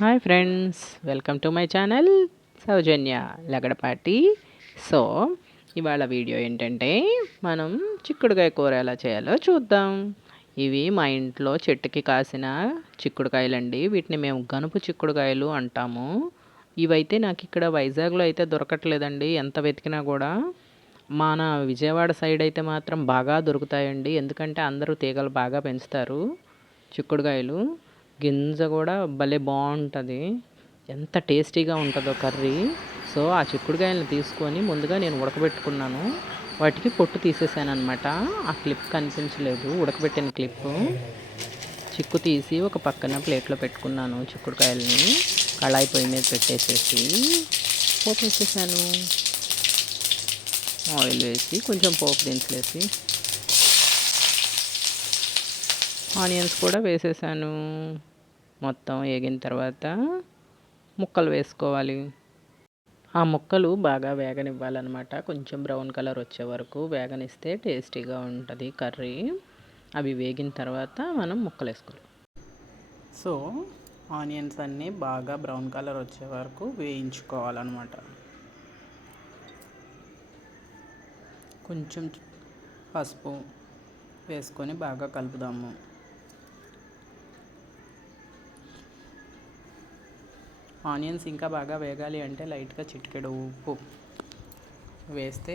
Hi friends, welcome to my channel Soujanya Lagadapati. So ఇవాళ video ఏంటంటే మనం చిక్కుడుకాయ కూర ఎలా చేయాలో చూద్దాం. ఇవి మా ఇంట్లో చెట్టుకి కాసిన చిక్కుడుకాయలండి. వీటిని మేము గనుపు చిక్కుడుకాయలు అంటాము. ఇవైతే నాకు ఇక్కడ వైజాగ్లో అయితే దొరకట్లేదండి. ఎంత వెతికినా కూడా మన విజయవాడ సైడ్ అయితే మాత్రం బాగా దొరుకుతాయండి. ఎందుకంటే అందరూ తీగలు బాగా పెంచుతారు చిక్కుడుకాయలు. గింజ కూడా భలే బాగుంటుంది. ఎంత టేస్టీగా ఉంటుందో కర్రీ. సో ఆ చిక్కుడుకాయలను తీసుకొని ముందుగా నేను ఉడకబెట్టుకున్నాను. వాటికి పొట్టు తీసేసాను అనమాట. ఆ క్లిప్ కనిపించలేదు, ఉడకబెట్టిన క్లిప్పు. చిక్కు తీసి ఒక పక్కన ప్లేట్లో పెట్టుకున్నాను. చిక్కుడుకాయలని కళాయి పొయ్యి మీద పెట్టేసేసి పోపు వేసేసాను. ఆయిల్ వేసి కొంచెం పోపు దినుసులేసి ఆనియన్స్ కూడా వేసేసాను. మొత్తం వేగిన తర్వాత ముక్కలు వేసుకోవాలి. ఆ ముక్కలు బాగా వేగనివ్వాలన్నమాట. కొంచెం బ్రౌన్ కలర్ వచ్చే వరకు వేగనిస్తే టేస్టీగా ఉంటుంది కర్రీ. అవి వేగిన తర్వాత మనం ముక్కలు వేసుకోవాలి. సో ఆనియన్స్ అన్నీ బాగా బ్రౌన్ కలర్ వచ్చే వరకు వేయించుకోవాలన్నమాట. కొంచెం పసుపు వేసుకొని బాగా కలుపుదాము. ఆనియన్స్ ఇంకా బాగా వేగాలి అంటే లైట్గా చిటికెడు ఉప్పు వేస్తే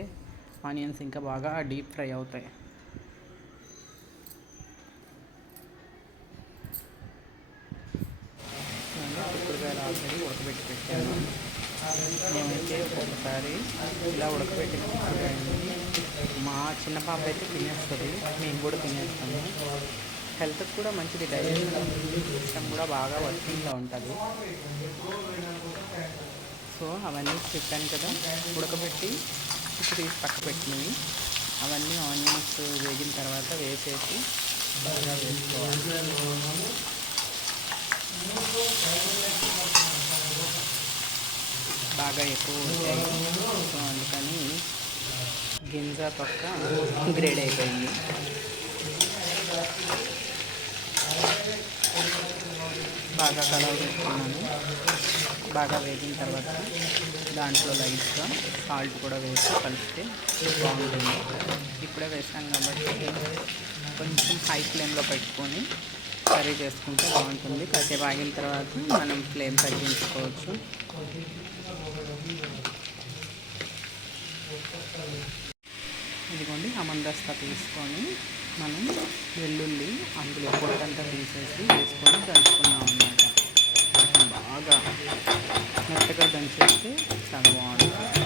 ఆనియన్స్ ఇంకా బాగా డీప్ ఫ్రై అవుతాయి. చిక్కుడుకాయలు ఆల్రెడీ ఉడకబెట్టి పెట్టాను. మేమైతే ఒకసారి ఇలా ఉడకబెట్టిన చిక్కుడుకాయలు మా చిన్న పాప అయితే తినేస్తుంది, మేము కూడా తినేస్తాము. హెల్త్కి కూడా మంచిది, డైజెషన్ సిస్టమ్ కూడా బాగా వర్కింగ్గా ఉంటుంది. సో అవన్నీ చెప్పాను కదా, ఉడకబెట్టి చిక్కు తీసి పక్క పెట్టినవి అవన్నీ ఆనియన్స్ వేగిన తర్వాత వేసేసి బాగా వేసుకోవాలి. బాగా ఎక్కువ ఉంటాయి, సో అందుకని గింజ తొక్క గ్రేడ్ అయిపోయింది. బాగా కలర్ పెట్టుకున్నాను. బాగా వేగిన తర్వాత దాంట్లో లైట్గా సాల్ట్ కూడా వేసి కలిపితే బాగుంటుంది. ఇప్పుడే వేసాం కాబట్టి కొంచెం హై ఫ్లేమ్లో పెట్టుకొని కర్రీ చేసుకుంటే బాగుంటుంది. కాసేపు ఆగిన తర్వాత మనం ఫ్లేమ్ తగ్గించుకోవచ్చు. ఇదిగోండి, అమందస్తా తీసుకొని మనం వెల్లుల్లి అందులో పొట్టంతా తీసేసి వేసుకొని దంచుకున్నాం అన్నమాట. బాగా మెత్తగా దంచేస్తే చాలా బాగుంటుంది.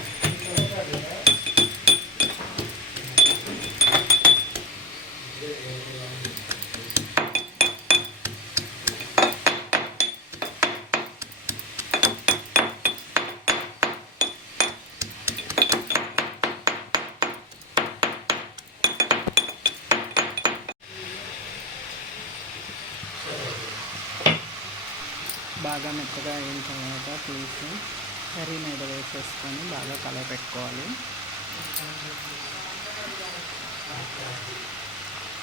బాగా మెత్తగా అయిన తర్వాత తీసి కర్రీ మీద వేసేసుకొని బాగా కలపెట్టుకోవాలి.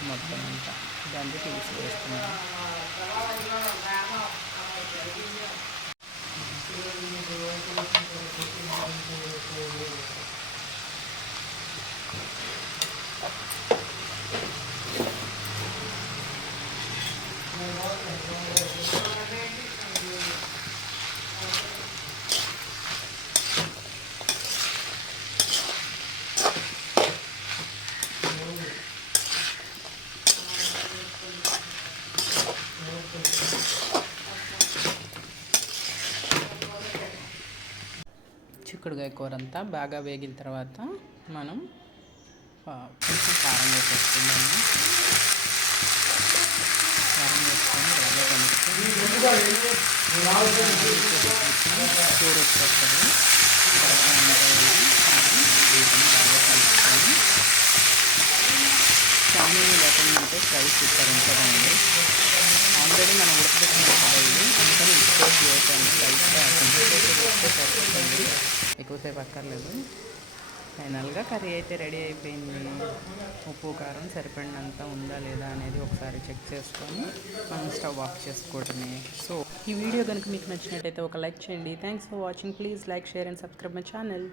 మొత్తం అంతా దాన్ని తీసి వేస్తున్నాం. చిక్కుడుకాయ కూర అంతా బాగా వేగిన తర్వాత మనం కొంచెం కారం వేసేసుకున్నాము. కారం వేసుకొని బాగా కలుపుకొని కూర వచ్చేస్తుంది. బాగా కలుపుకొని చామీ లేకుండా ఫ్రై సూపర్ ఉంటుందండి. ఆల్రెడీ మనం ఉడకబెట్టిన కదా ఇది, అందుకని ఎక్కువసేపు చేసాను. లైట్గా కొంచెంసేపు వేస్తే సరిపోతుంది, ఎక్కువసేపు అక్కర్లేదు. ఫైనల్గా కర్రీ అయితే రెడీ అయిపోయింది. ఉప్పు కారం సరిపడినంత ఉందా లేదా అనేది ఒకసారి చెక్ చేసుకొని మనం స్టవ్ ఆఫ్ చేసుకోవటమే. సో ఈ వీడియో కనుక మీకు నచ్చినట్టయితే ఒక లైక్ చేయండి. Thanks for watching. Please like, share and subscribe my channel.